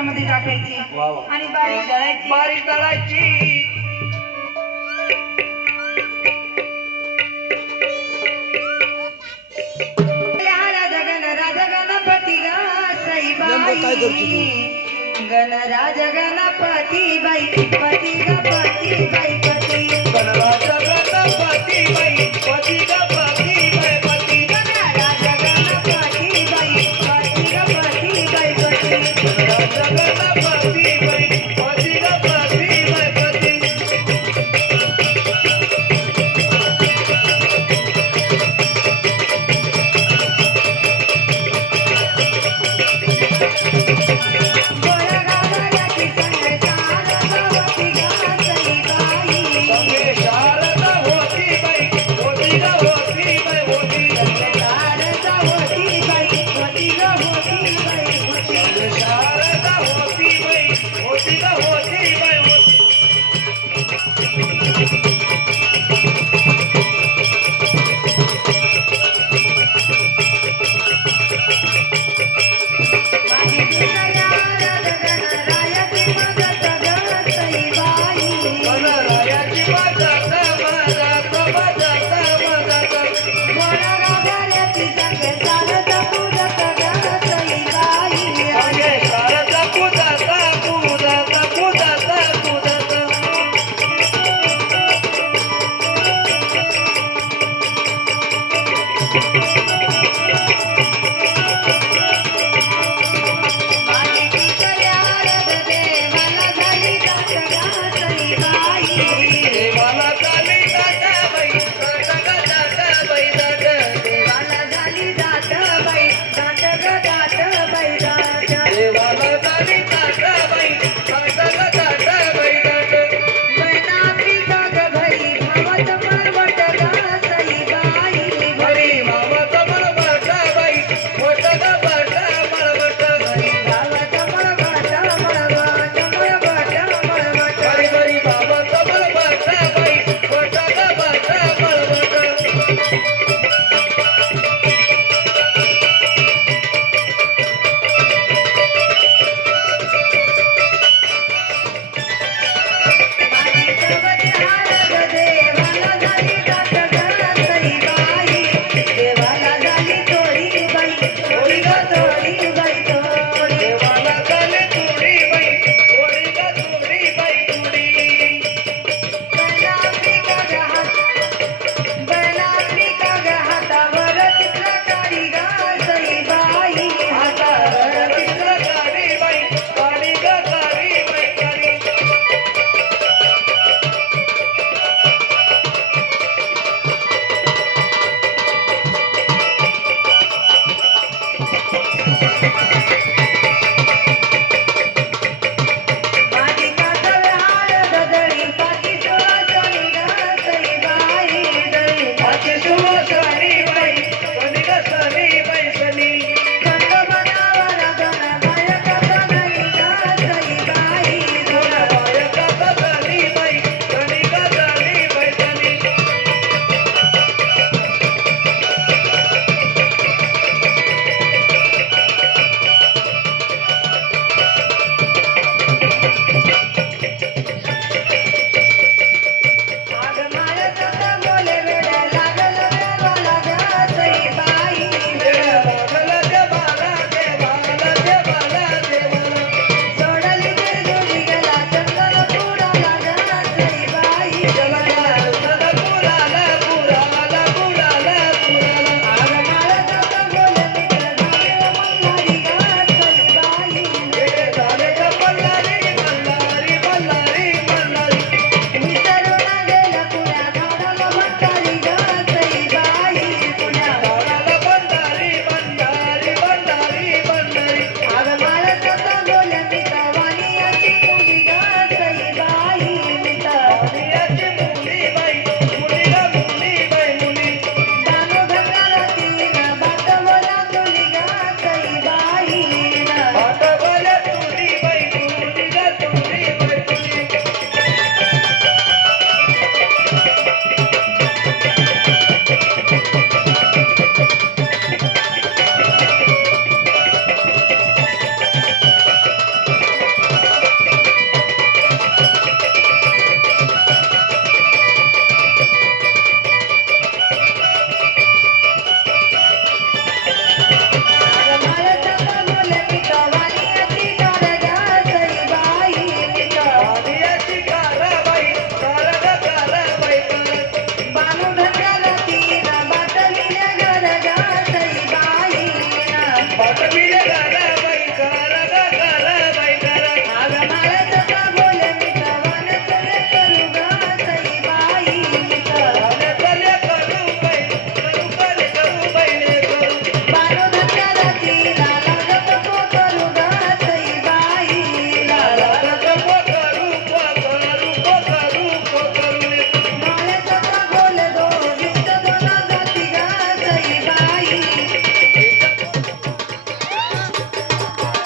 त्याच्यामध्ये टाकायची. आणि बारीक दळायची. बारीक दळायची. गणराज गणपती बाई पती गणपती बाई पती